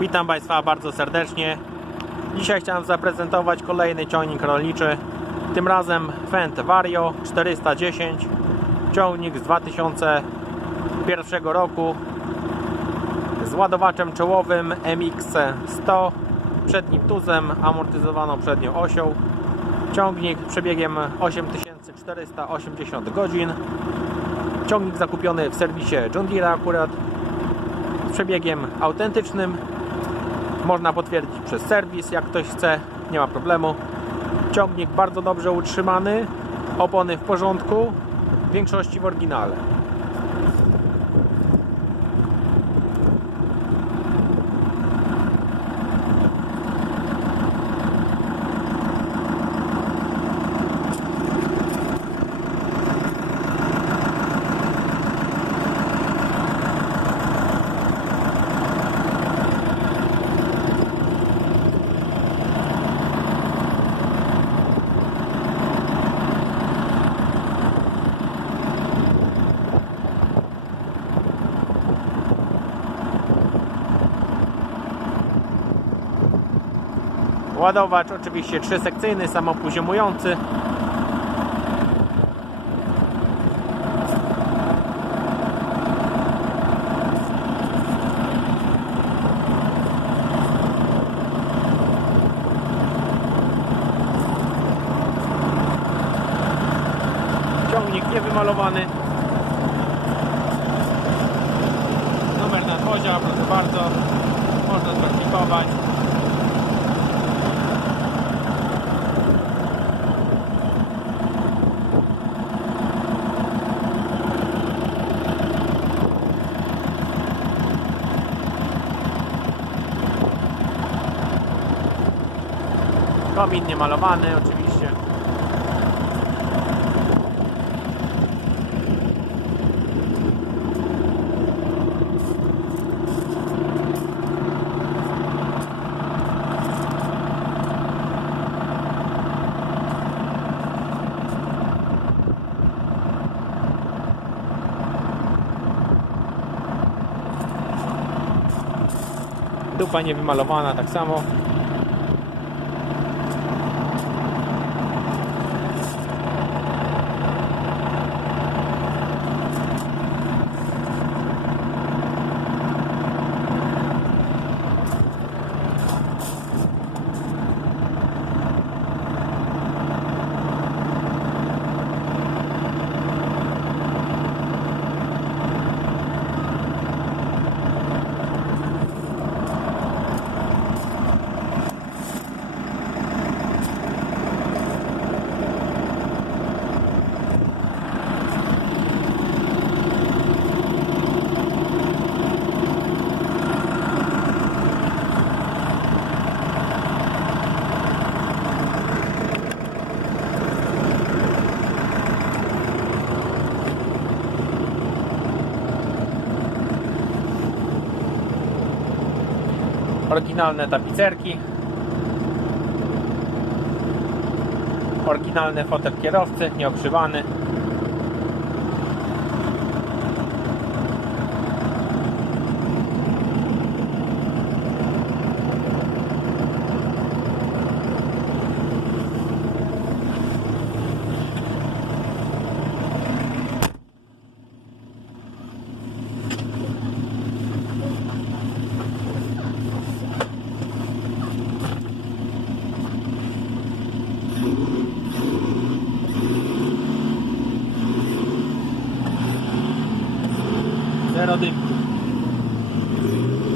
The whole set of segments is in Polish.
Witam Państwa bardzo serdecznie. Dzisiaj chciałem zaprezentować kolejny ciągnik rolniczy. Tym razem Fendt Vario 410. Ciągnik z 2001 roku z ładowaczem czołowym MX100, przednim tuzem, amortyzowaną przednią osią. Ciągnik przebiegiem 8480 godzin. Ciągnik zakupiony w serwisie John Deere akurat z przebiegiem autentycznym. Można potwierdzić przez serwis, jak ktoś chce, nie ma problemu. Ciągnik bardzo dobrze utrzymany, opony w porządku, w większości w oryginale. Ładowacz oczywiście trzysekcyjny, samopoziomujący. Ciągnik niewymalowany. Numer nadwozia, proszę bardzo. Można zweryfikować. Komin niemalowany oczywiście. Dupa niewymalowana tak samo. Oryginalne tapicerki. Oryginalny fotel kierowcy, nieokrzywany. Dymku.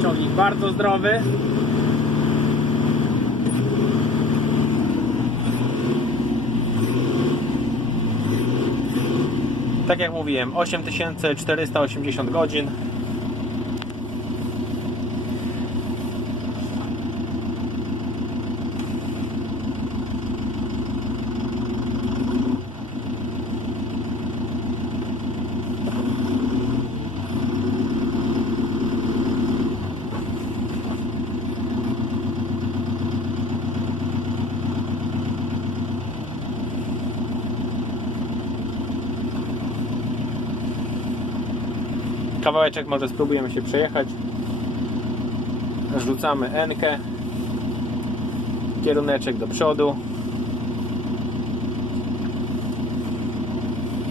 Ciągnik bardzo zdrowy. Tak jak mówiłem, 8480 godzin. Kawałeczek może spróbujemy się przejechać. Rzucamy N-kę. Kieruneczek do przodu.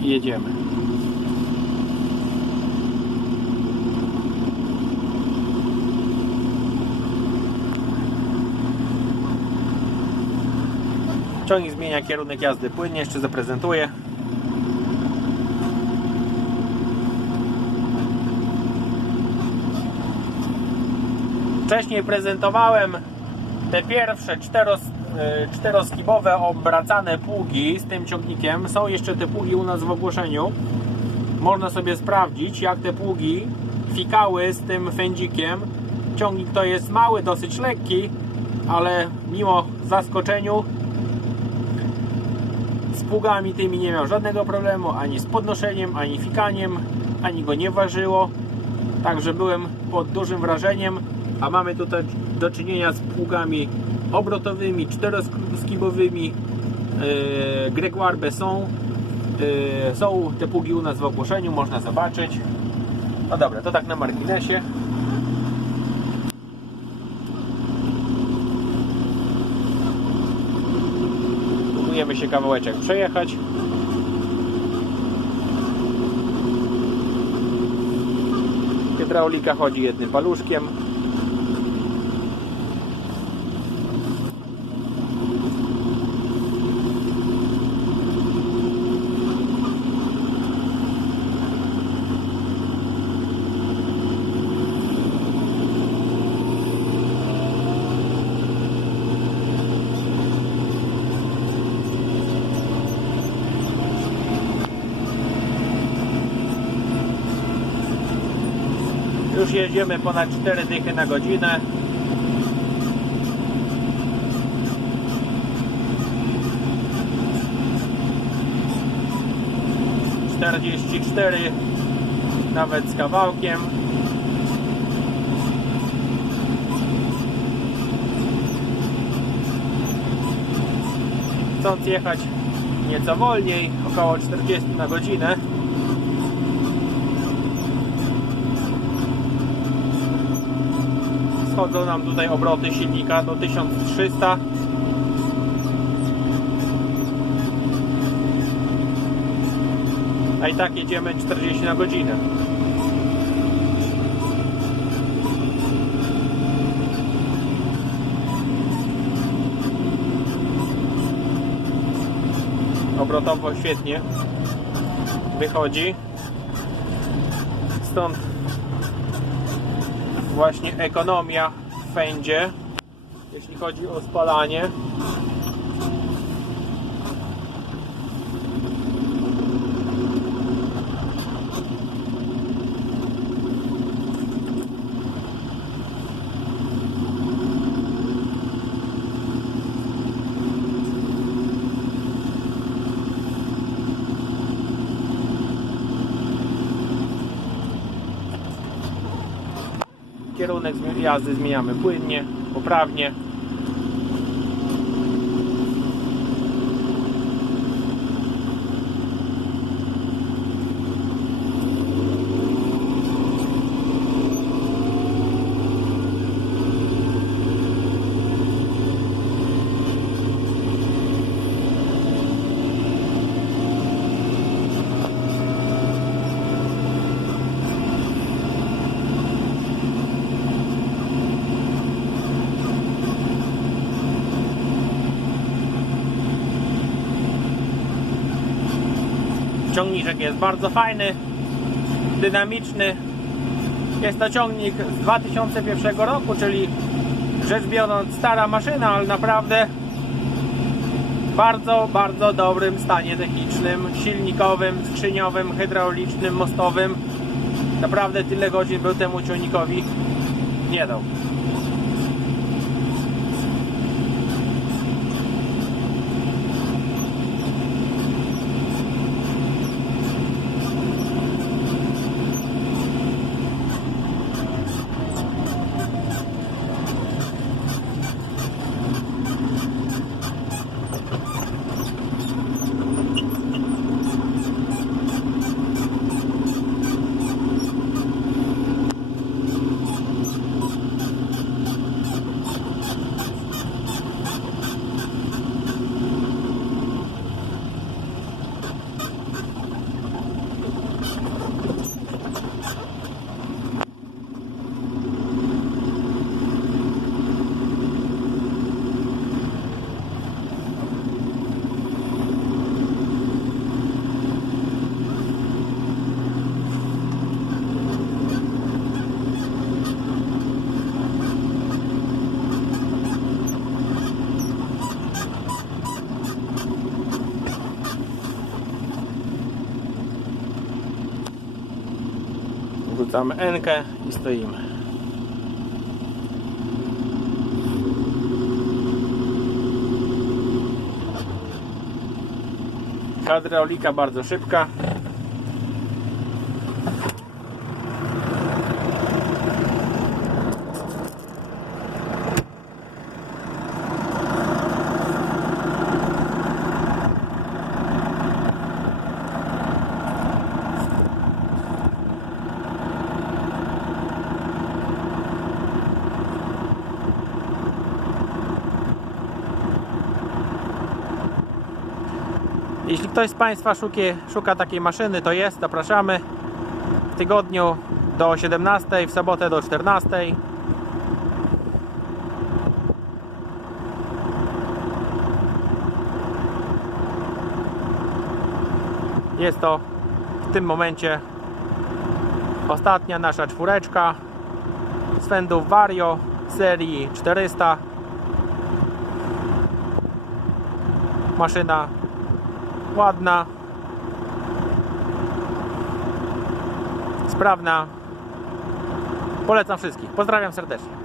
I jedziemy. Ciągnik zmienia kierunek jazdy płynnie, jeszcze zaprezentuję. Wcześniej prezentowałem te pierwsze czteros, e, czteroskibowe obracane pługi z tym ciągnikiem. Są jeszcze te pługi u nas w ogłoszeniu. Można sobie sprawdzić, jak te pługi fikały z tym fędzikiem. Ciągnik to jest mały, dosyć lekki, ale mimo zaskoczeniu z pługami tymi nie miał żadnego problemu, ani z podnoszeniem, ani fikaniem, ani go nie ważyło. Także byłem pod dużym wrażeniem, a mamy tutaj do czynienia z pługami obrotowymi, czteroskibowymi. Yy, Gregoire Besson. Yy, są te pługi u nas w ogłoszeniu, można zobaczyć. No dobra, to tak na marginesie. Próbujemy się kawałeczek przejechać. Hydraulika chodzi jednym paluszkiem. Jedziemy ponad 4 dychy na godzinę. Czterdzieści cztery nawet z kawałkiem. Chcąc jechać nieco wolniej, około 40 na godzinę, schodzą nam tutaj obroty silnika do 1300 a i tak jedziemy 40 na godzinę. Obrotowo świetnie wychodzi. Stąd właśnie ekonomia w jeśli chodzi o spalanie. Kierunek jazdy zmieniamy płynnie, poprawnie. Ciągniczek jest bardzo fajny, dynamiczny. Jest to ciągnik z 2001 roku, czyli rzecz biorąc stara maszyna, ale naprawdę w bardzo, bardzo dobrym stanie technicznym, silnikowym, skrzyniowym, hydraulicznym, mostowym. Naprawdę tyle godzin był temu ciągnikowi nie dał. Włączamy Enkę i stoimy. Hydraulika bardzo szybka. Jeśli ktoś z Państwa szuki, szuka takiej maszyny, to jest, zapraszamy w tygodniu do 17, w sobotę do 14. Jest to w tym momencie ostatnia nasza czwóreczka z fendów Vario serii 400. Maszyna ładna, sprawna. Polecam wszystkich. Pozdrawiam serdecznie.